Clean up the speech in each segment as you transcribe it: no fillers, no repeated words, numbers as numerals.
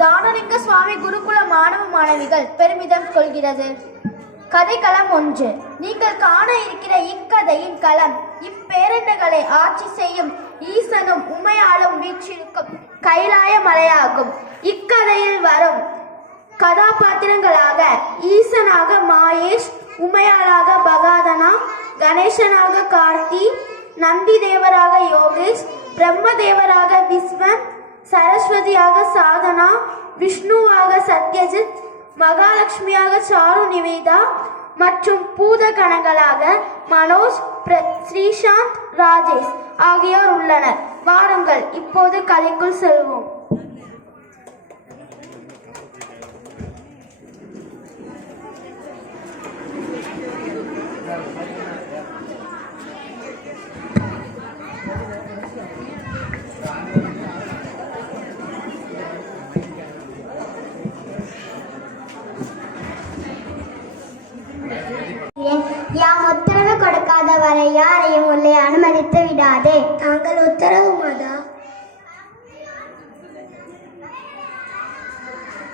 தானலிங்க சுவாமி குருகுல மாணவ மாணவிகள் பெருமிதம் கொள்கிறது. கதைக்களம் 1. நீங்கள் காண இருக்கிற இக்கதையின் களம் இப்பேரண்டங்களை ஆட்சி செய்யும் ஈசனும் உமையாலும் வீற்றிருக்கும் கைலாய மலையாகும். இக்கதையில் வரும் கதாபாத்திரங்களாக ஈசனாக மாயேஷ், உமையாளாக பகாதனா, கணேசனாக கார்த்தி, நந்தி தேவராக யோகேஷ், பிரம்மதேவராக விஸ்வன், சரஸ்வதியாக சாதனா, விஷ்ணுவாக சத்யஜித், மகாலட்சுமியாக சாரு நிவேதா மற்றும் பூத கணங்களாக மனோஜ், ஸ்ரீசாந்த், ராஜேஷ் ஆகியோர் உள்ளனர். வாருங்கள் இப்போது கதைக்குள் செல்வோம். யாம் உத்தரவு கொடுக்காத வரை யாரையும் உள்ளே அனுமதித்து விடாதே. நாங்கள் உத்தரவு மாதா.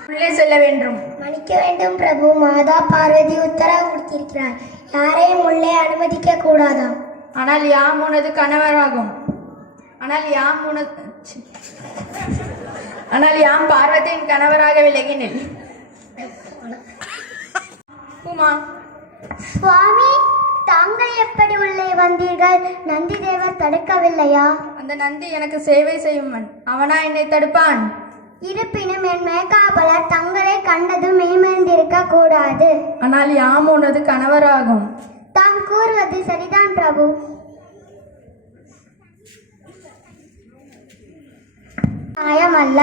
உள்ளே செல்ல வேண்டும். மன்னிக்க வேண்டும் பிரபு, மாதா பார்வதி உத்தரவு கொடுத்திருக்கிறார். யாரையும் உள்ளே அனுமதிக்க கூடாதாம். ஆனால் யாம் உனது கணவராகும். ஆனால் யாம் பார்வதியின் கணவராக விலகினேன். உமா, சுவாமி தாங்கள் எப்படி உள்ளே வந்தீர்கள்? நந்தி தேவர் தடுக்கவில்லையா? அந்த நந்தி எனக்கு சேவை செய்யும் அவனா என்னை தடுப்பான்? இருப்பினும் என் மேகாபலர் தங்களை கண்டதும் மெய்மறந்திருக்க கூடாது. ஆனால் யாம் உனது கணவராகும். தாம் கூறுவது சரிதான் பிரபு. நியாயமல்ல,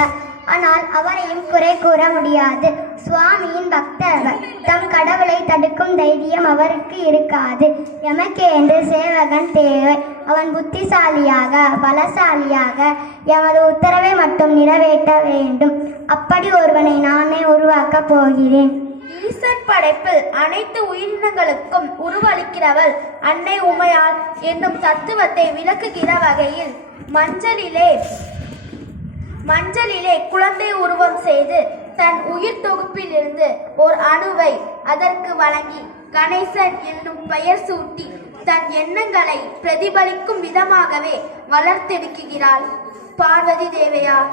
ஆனால் அவரையும் குறை கூற முடியாது. சுவாமியின் பக்தர் தம் கடவுளை தடுக்கும் தைரியம் அவருக்கு இருக்காது. எமக்கு என்று சேவகன் தேவை. அவன் புத்திசாலியாக பலசாலியாக எமது உத்தரவை மட்டும் நிறைவேற்ற வேண்டும். அப்படி ஒருவனை நானே உருவாக்கப் போகிறேன். ஈசன் படைப்பில் அனைத்து உயிரினங்களுக்கும் உருவளிக்கிறவள் அன்னை உமையாள் என்னும் தத்துவத்தை விளக்குகிற வகையில் மஞ்சளிலே குழந்தை உருவம் செய்து தன் உயிர் தொகுப்பிலிருந்து ஓர் அணுவை அதற்கு வழங்கி கணேசன் என்னும் பெயர் சூட்டி தன் எண்ணங்களை பிரதிபலிக்கும் விதமாகவே வளர்த்தெடுக்கிறாள் பார்வதி தேவையார்.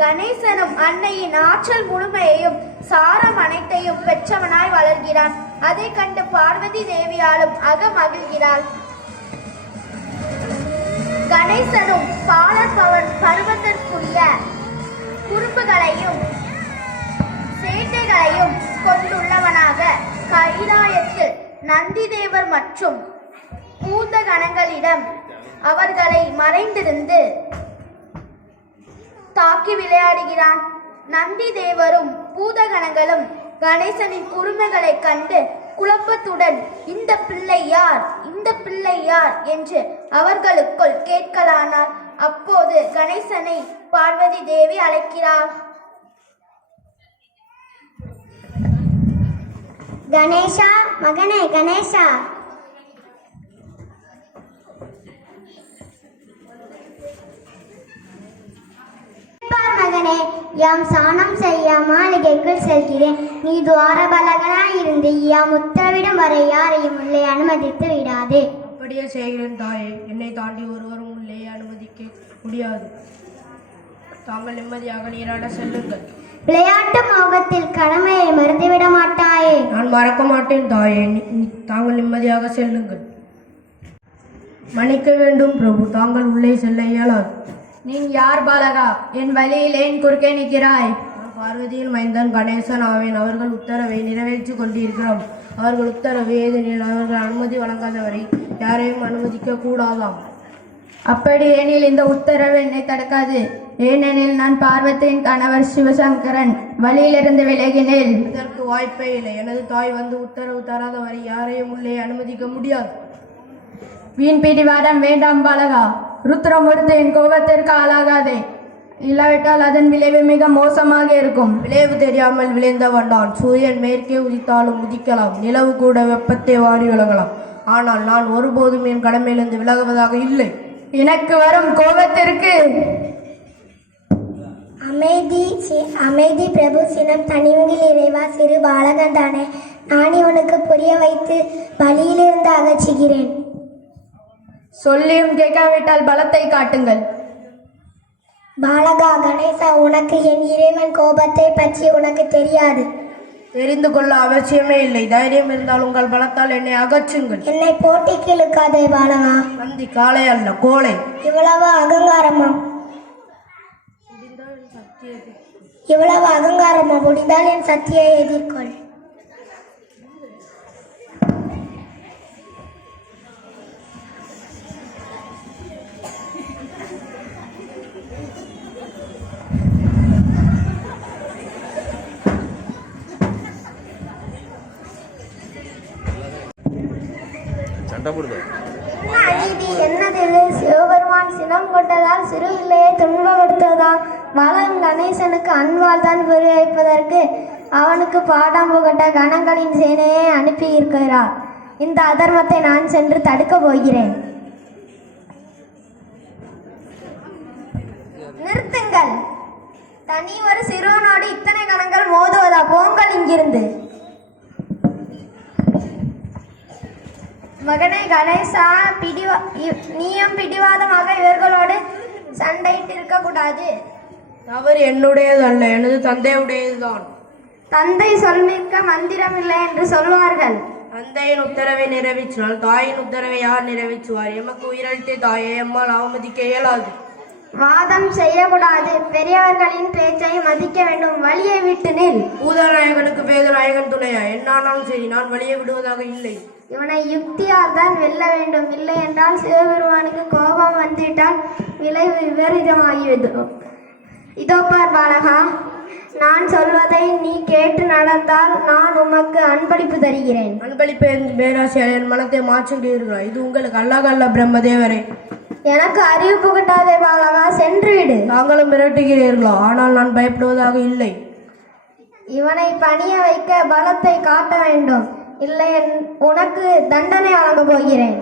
கணேசனும் அன்னையின் ஆற்றல் முழுமையையும் சாரம் அனைத்தையும் பெற்றவனாய் வளர்கிறான். அதை கண்டு பார்வதி தேவியாலும் அகமகிழ்கிறாள். கணேசனும் பாலர் பருவத்திற்குரிய குறும்புகளையும் சேட்டைகளையும் கொண்டுள்ளவனாக கைலாயத்தில் நந்தி தேவர் மற்றும் பூத கணங்களிடம் அவர்களை மறைந்திருந்து தாக்கி விளையாடுகிறான். நந்தி தேவரும் பூதகணங்களும் கணேசனின் குறும்புகளை கண்டு குழப்பத்துடன் இந்த பிள்ளை யார் என்று அவர்களுக்குள் கேட்கலானார். அப்போது கணேசனை பார்வதி தேவி அழைக்கிறார். கணேசா, மகனே கணேசா, மகனே, யாம் சாணம் செய்ய மாளிகைக்குள் செல்கிறேன். நீ துவாரபாலகனாயிருந்து யாம் உத்தரவிடும் வரை யாரையும் உள்ளே அனுமதித்து விடாதே. அப்படியே செய்கிறேன் தாயே. என்னை தாண்டி ஒருவரும் உள்ளே அனுமதிக்க முடியாது. முடியாது. தாங்கள் நிம்மதியாக நீராட செல்லுங்கள். விளையாட்டு மோகத்தில் கடமையை மறந்துவிட மாட்டாயே. நான் மறக்க மாட்டேன் தாயே. தாங்கள் நிம்மதியாக செல்லுங்கள். மன்னிக்க வேண்டும் பிரபு, தாங்கள் உள்ளே செல்ல இயலாது. நீ யார் பாலகா? என் வழியில் ஏன் குறுக்கே நிற்கிறாய்? நான் பார்வதியின் மைந்தன் கணேசன் ஆவேன். அவர்கள் உத்தரவை நிறைவேற்றி கொண்டிருக்கிறோம். அவர்கள் உத்தரவு ஏதெனில் அவர்கள் அனுமதி வழங்காதவரை யாரையும் அனுமதிக்க கூடாதாம். அப்படி ஏனில் இந்த உத்தரவு என்னை தடுக்காது. ஏனெனில் நான் பார்வதியின் கணவர் சிவசங்கரன். வழியிலிருந்து விலகினேன். இதற்கு வாய்ப்பே இல்லை. எனது தாய் வந்து உத்தரவு தராதவரை யாரையும் உள்ளே அனுமதிக்க முடியாது. வீண் பிடிவாதம் வேண்டாம் பாலகா. ருத்ரமூர்த்தியின் கோபத்திற்கு ஆளாகாதே. இல்லாவிட்டால் அதன் விளைவு மிக மோசமாக இருக்கும். விளைவு தெரியாமல் விளைந்தவன் நான். சூரியன் மேற்கே உதித்தாலும் உதிக்கலாம். நிலவு கூட வெப்பத்தை வாரி விலகலாம். ஆனால் நான் ஒருபோதும் என் கடமையிலிருந்து விலகுவதாக இல்லை. எனக்கு வரும் கோபத்திற்கு அமைதி பிரபு, சினம் தனிமையில் இறைவா. சிறு பாலகன் தானே, நான் இவனுக்கு புரிய வைத்து வழியிலிருந்து அகற்றுகிறேன். சொல்லியும் கேட்காவிட்டால் பலத்தை காட்டுங்கள். பாலகா கணேசா, உனக்கு என் இறைவன் கோபத்தை பற்றி உனக்கு தெரியாது. தெரிந்து கொள்ள அவசியமே இல்லை. தைரியம் இருந்தால் உங்கள் பலத்தால் என்னை அகற்றுங்கள். என்னை போட்டிக்கு இழுக்காதே பாலகா. நந்தி காளை அல்ல, கோளை. இவ்வளவு அகங்காரமா? முடிந்தால் என் சக்தியை எதிர்கொள். என்னது சிவபெருமான் சினம் கொண்டதால் சிறு பிள்ளையை துன்பப்படுத்துவதால் பாலகன் கணேசனுக்கு அன்பால் தான் புரிய வைப்பதற்கு அவனுக்கு பாடம் புகட்ட கணங்களின் சேனையை அனுப்பி இருக்கிறார். இந்த அதர்மத்தை நான் சென்று தடுக்க போகிறேன். நிறுத்துங்கள். தனி ஒரு சிறுவனோடு இத்தனை கணங்கள் மோதுவதா? போங்கள் இங்கிருந்து. மகனை கணேசா, நீயும் பிடிவாதமாக இவர்களோடு சண்டையிட்டு இருக்க கூடாது. தவறு என்னுடையது அல்ல, எனது தந்தையுடையதுதான். தந்தை சொல்மிக்க மந்திரம் இல்லை என்று சொல்வார்கள். தந்தையின் உத்தரவை நிறைவேற்றினால் தாயின் உத்தரவை யார் நிறைவேற்றுவார்? எமக்கு உயிரளித்த தாயை எம்மால் அவமதிக்க இயலாது. வாதம் செய்யக்கூடாது. பெரியவர்களின் பேச்சை மதிக்க வேண்டும். வழியை விட்டு நில். பூதநாயகனுக்கு வேதநாயகன் துணையா? என்னானாலும் சரி, நான் வழியை விடுவதாக இல்லை. இவனை யுக்தியால் தான் வெல்ல வேண்டும். இல்லை என்றால் சிவபெருமானுக்கு கோபம் வந்துவிட்டால் விளைவு விபரீதமாகிவிடும். இதோ பார் பாலகா, நான் சொல்வதை நீ கேட்டு நடந்தால் நான் உமக்கு அன்பளிப்பு தருகிறேன். அன்பளிப்பு பேராசிரியர் என் மனத்தை மாற்றுகிறீர்களா? இது உங்களுக்கு அல்லாஹ் பிரம்மதேவரே. எனக்கு அறிவு புகட்டாதே பாலகா, சென்று விடு. நாங்களும் மிரட்டுகிறீர்களா? ஆனால் நான் பயப்படுவதாக இல்லை. இவனை பணிய வைக்க பலத்தை காட்ட வேண்டும். இல்லை உனக்கு தண்டனை வழங்கப் போகிறேன்.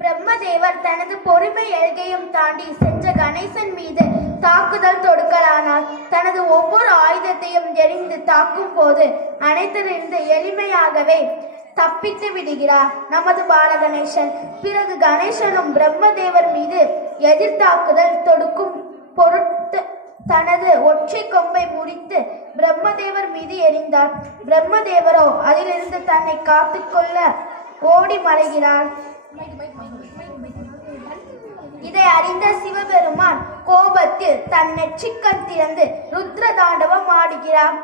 பிரம்மதேவர் தனது பொறுமை எல்கையும் தாண்டி சென்ற கணேசன் மீது தாக்குதல் தொடுக்கலானால் தனது ஒவ்வொரு ஆயுதத்தையும் எரிந்து தாக்கும் போது அனைத்திலிருந்து எளிமையாகவே தப்பித்து விடுகிறார் நமது பாலகணேசன். பிறகு கணேசனும் பிரம்மதேவர் மீது எதிர்த்தாக்குதல் தொடுக்கும் பொருட்டு தனது ஒற்றை கொம்பை முறித்து பிரம்மதேவர் மீது எறிந்தார். பிரம்மதேவரோ அதிலிருந்து தன்னை காத்துக்கொள்ள ஓடி மறைகிறார். இதை அறிந்த சிவபெருமான் கோபத்தில் தன் நெற்றிக்கண் திறந்து ருத்ர தாண்டவம் ஆடுகிறார்.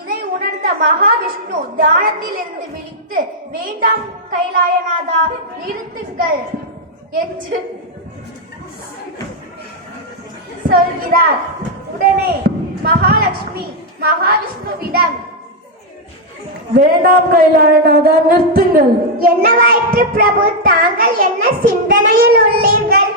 இதை உணர்ந்த மகாவிஷ்ணு தியானத்தில் இருந்து விழித்து, வேண்டாம் கைலாயநாதா, நிறுத்துங்கள் என்று சொல்கிறார். உடனே மகாலட்சுமி மகாவிஷ்ணுவிடம், வேண்டாம் கைலாயநாதா, நிறுத்துங்கள். என்னவாயிற்று பிரபு? தாங்கள் என்ன சிந்தனையில் உள்ளீர்கள்?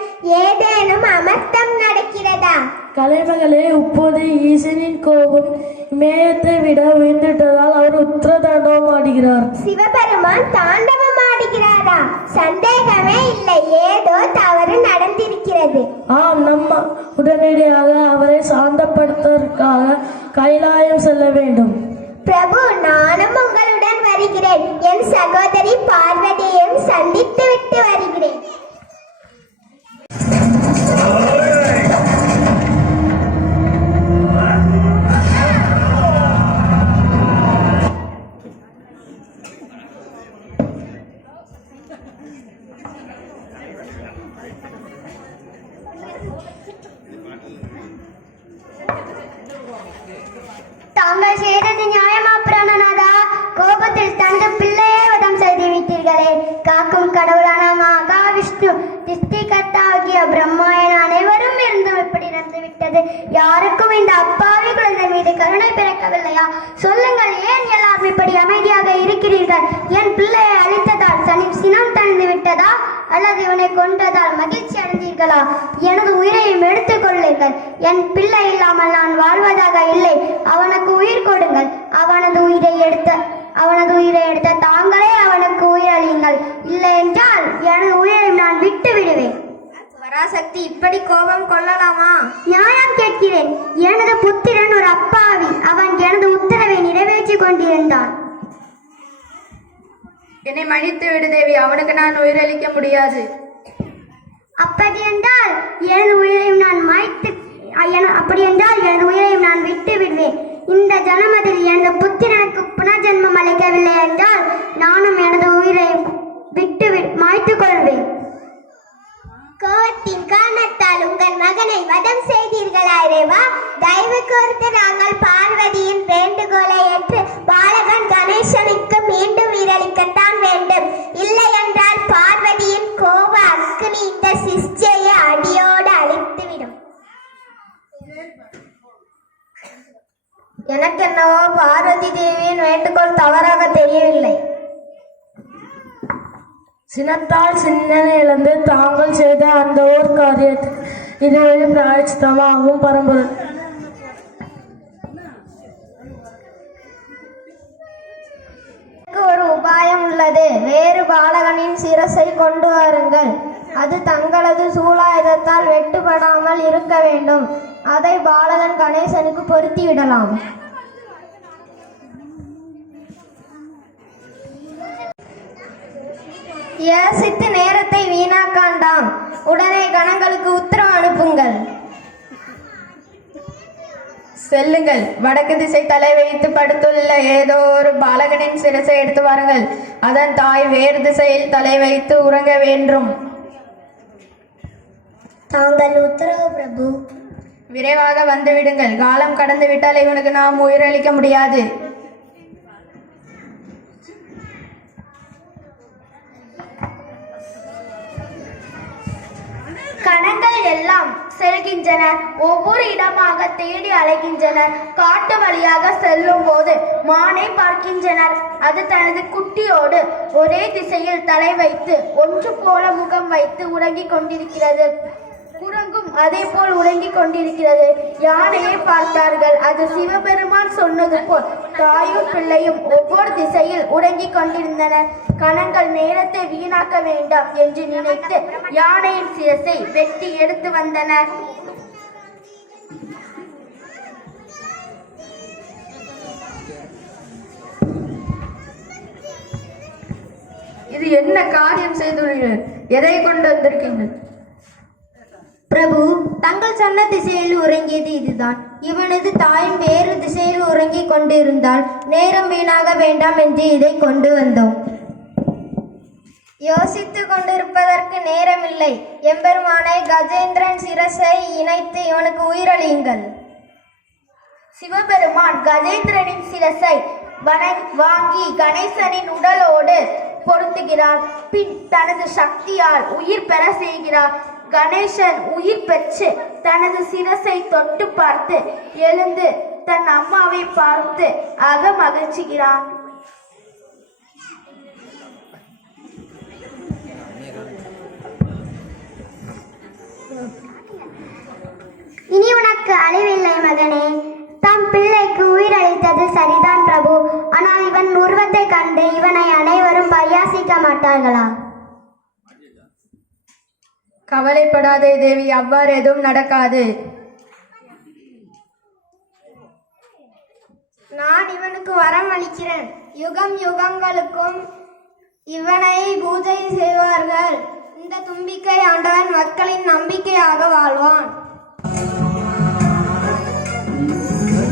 ஏதேனும் அமர்த்தம் நடக்கிறதா? கலைமகளே, இப்போது ஈசனின் கோபம் மேயத்தை விட உயர்ந்துவிட்டதால் அவர் உத்திர தாண்டவம் ஆடுகிறார். சிவபெருமான் தாண்டவம் ஆடுகிறார். உண்மைதான், சந்தேகமே இல்லை. ஏதோ தவறு நடந்திருக்கிறது. ஆம், நம்ம உடனடியாக அவரை சாந்தப்படுத்துவதற்காக கைலாயம் செல்ல வேண்டும். பிரபு, நானும் உங்களுடன் வருகிறேன். என் சகோதரி பார்வதியையும் சந்தித்து விட்டு வருகிறேன். தாங்கள் செய்தது நியாயமா பிராணநாதா? கோபத்தில் தனது பிள்ளையே வதம் செய்து விட்டீர்களே. காக்கும் கடவுளான மகாவிஷ்ணு, திஷ்டிகர்த்தாகிய பிரம்மா என அனைவரும் இருந்தும் இப்படி நடந்து விட்டது. யாருக்கும் இந்த அப்பாவி குழந்தை மீது கருணை பிறக்கவில்லையா? சொல்லுங்கள், ஏன் எல்லாரும் இப்படி அமைதியாக இருக்கிறீர்கள்? என் பிள்ளையை அழித்ததால் சினம் தணிந்து விட்டதா, அல்லது இவனை கொன்றதால் மகிழ்ச்சி அடைந்தீர்களா? எனது உயிரையும் எடுத்துக் கொள்ளுங்கள். என் பிள்ளை இல்லாமல் நான் வாழ்வதாக இல்லை. அவனுக்கு உயிர் கொடுங்கள். அவனது உயிரை எடுத்த தாங்களே அவனுக்கு உயிரளியுங்கள். இல்லை என்றால் எனது உயிரை நான் விட்டு விடுவேன். பராசக்தி, இப்படி கோபம் கொள்ளலாமா? நியாயம் கேட்கிறேன். எனது புத்திரன் ஒரு அப்பாவி. அவன் எனது உத்தரவை நிறைவேற்றி கொண்டிருந்தான். என்னை மன்னித்து விடு தேவி, அவனுக்கு நான் உயிரளிக்க முடியாது. அப்படி என்றால் எனது உயிரையும் நான் விட்டு விடுவேன். இந்த ஜனமதில் எனது புத்திரனுக்கு புனர்ஜென்மம் அளிக்கவில்லை என்றால் நானும் எனது உயிரை விட்டு மாய்த்துக் கொள்வேன். கோவத்தின் காரணத்தால் உங்கள் மகனை வதம் செய்தீர்களா இறைவா? தயவு கூர்ந்து நாங்கள் பார்வதியின் வேண்டுகோளை ஏற்று பாலகன் கணேசனுக்கு மீண்டும் உயிரளிக்கத்தான் வேண்டும். இல்லை என்றால் பார்வதியின் கோப அக்னி இந்த சிஷ்யையை அடியோடு அழித்துவிடும். எனக்கென்னவோ பார்வதி தேவியின் வேண்டுகோள் தவறாக தெரியவில்லை. சினத்தால் சிந்தனை இழந்து தாங்கள் செய்த அந்த ஓர் காரியத்துக்கு இதுவரை பிராயச்சித்தமாகவும் பரம்பொருள். ஒரு உபாயம் உள்ளது. வேறு பாலகனின் சிரசை கொண்டு வாருங்கள். அது தங்களது சூலாயுதத்தால் வெட்டுப்படாமல் இருக்க வேண்டும். அதை பாலகன் கணேசனுக்கு பொருத்தி விடலாம். யோசித்து நேரத்தை வீணாக்காண்டாம். உடனே கணங்களுக்கு உத்தரவு அனுப்புங்கள். செல்லுங்கள், வடக்கு திசை தலை வைத்து படுத்துள்ள ஏதோ ஒரு பாலகனின் சிரசை எடுத்து வாருங்கள். அதன் தாய் வேறு திசையில் தலை வைத்து உறங்க வேண்டும். தாங்கள் உத்தரவு பிரபு. விரைவாக வந்து விடுங்கள். காலம் கடந்து விட்டால் இவனுக்கு நாம் உயிரளிக்க முடியாது. கணங்கள் எல்லாம் செல்கின்றனர். ஒவ்வொரு இடமாக தேடி அலைகின்றனர். காட்டு வழியாக செல்லும் போது மானை பார்க்கின்றனர். அது தனது குட்டியோடு ஒரே திசையில் தலை வைத்து ஒன்று போல முகம் வைத்து உறங்கிக் கொண்டிருக்கிறது. குரங்கும் அதே போல் உறங்கிக் கொண்டிருக்கிறது. யானையை பார்த்தார்கள். அது சிவபெருமான் சொன்னது போல் தாயும் பிள்ளையும் ஒவ்வொரு திசையில் உறங்கிக் கொண்டிருந்தனர். கணங்கள் நேரத்தை வீணாக்க வேண்டாம் என்று நினைத்து யானையின் சிரசை வெட்டி எடுத்து வந்தனர். இது என்ன காரியம் செய்துள்ளீர்கள்? எதை கொண்டு வந்திருக்கீர்கள்? பிரபு, தங்கள் சொன்ன திசையில் உறங்கியது இதுதான். இவனது தாயும் வேறு திசையில் உறங்கிக் கொண்டிருந்தால் நேரம் வீணாக வேண்டாம் என்று இதை கொண்டு வந்தோம். யோசித்து கொண்டிருப்பதற்கு நேரமில்லை. எம்பெருமானை கஜேந்திரன் சிரசை இணைத்து இவனுக்கு உயிரளியுங்கள். சிவபெருமான் கஜேந்திரனின் சிரசை வாங்கி கணேசனின் உடலோடு பொருத்துகிறார். பின் தனது சக்தியால் உயிர் பெற செய்கிறார். கணேசன் உயிர் பெற்று தனது சிரசை தொட்டு பார்த்து எழுந்து தன் அம்மாவை பார்த்து அகமகிழ்ச்சிகிறான். இனி உனக்கு அழிவில்லை மகனே. தம் பிள்ளைக்கு உயிரளித்தது சரிதான் பிரபு. ஆனால் இவன் உருவத்தை கண்டு இவனை அனைவரும் பரியாசிக்க மாட்டார்களா? கவலைப்படாதே தேவி, அவ்வாறு எதுவும் நடக்காது. நான் இவனுக்கு வரம் அளிக்கிறேன். யுகம் யுகங்களுக்கும் இவனை பூஜை செய்வார்கள். இந்த தும்பிக்கை ஆண்டவன் மக்களின் நம்பிக்கையாக வாழ்வான்.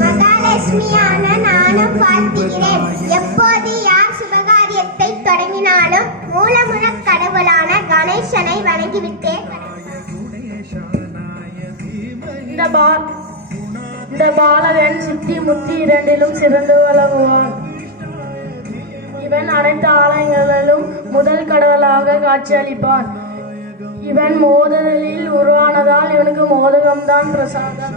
மகாலட்சுமியான நானும் வாழ்த்துகிறேன். எப்போது யார் சுபகாரியத்தை தொடங்கினாலும் மூலமுழக் கடவுளான கணேசனை வணங்கிவிட்டேன். இந்த பாலகன் சித்தி முத்தி இரண்டிலும் சிறந்து விளங்குவான். இவன் அனைத்து ஆலயங்களிலும் முதல் கடவுளாக காட்சியளிப்பான். இவன் மோதலில் உருவானதால் இவனுக்கு மோதகம்தான் பிரசாதம்.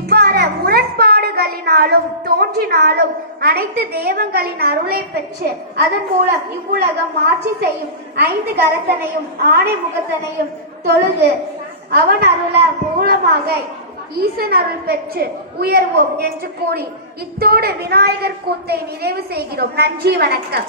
இவ்வாறு முரண்பாடுகளினாலும் தோன்றினாலும் அனைத்து தெய்வங்களின் அருளை பெற்று அதன் மூலம் இவ்வுலகம் ஆட்சி செய்யும் 5 கரத்தனையும் ஆணை முகத்தனையும் தொழுது அவன் அருள மூலமாக ஈசன் அருள் பெற்று உயர்வோம் என்று கூறி இத்தோடு விநாயகர் கூத்தை நிறைவு செய்கிறோம். நன்றி, வணக்கம்.